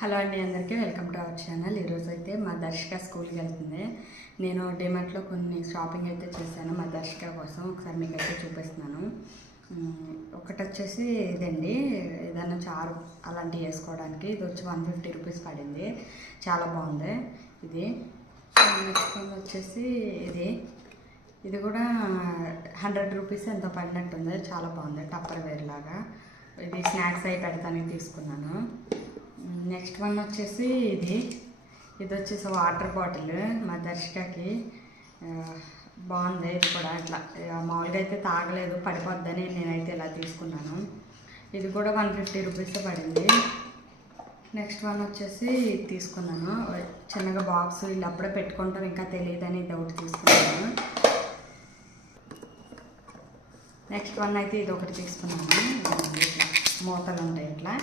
Hello అండి, అందరికీ welcome to our channel. ఈరోజు అయితే మా దర్శిక స్కూల్కి వెళ్తుంది. నేను డిమార్ట్లో కొన్ని షాపింగ్ అయితే చేశాను మా దర్శిక కోసం. ఒకసారి మీకు అయితే చూపిస్తున్నాను. ఒకటి వచ్చేసి ఇదండి, ఏదైనా చారు అలాంటివి వేసుకోవడానికి. ఇది వచ్చి 150 రూపీస్ పడింది, చాలా బాగుంది ఇది. నెక్స్ట్ వచ్చేసి ఇది కూడా 100 రూపీస్ ఎంతో పడినట్టుంది, చాలా బాగుంది. టప్పర్ వేర్ లాగా. ఇది స్నాక్స్ అయి పెడతానికి తీసుకున్నాను. నెక్స్ట్ వన్ వచ్చేసి ఇది వచ్చేసి వాటర్ బాటిల్ మా దర్శికకి. బాగుంది ఇది కూడా. ఇట్లా మామూలుగా అయితే తాగలేదు, పడిపోద్దని నేనైతే ఇలా తీసుకున్నాను. ఇది కూడా 150 రూపీస్ పడింది. నెక్స్ట్ వన్ వచ్చేసి తీసుకున్నాను, చిన్నగా బాక్స్. వీళ్ళు అప్పుడే పెట్టుకుంటాం, ఇంకా తెలియదని ఇది ఒకటి తీసుకున్నాను. నెక్స్ట్ వన్ అయితే ఇది ఒకటి తీసుకున్నాను. ఇట్లా మూతలు ఉంటాయి ఇట్లా.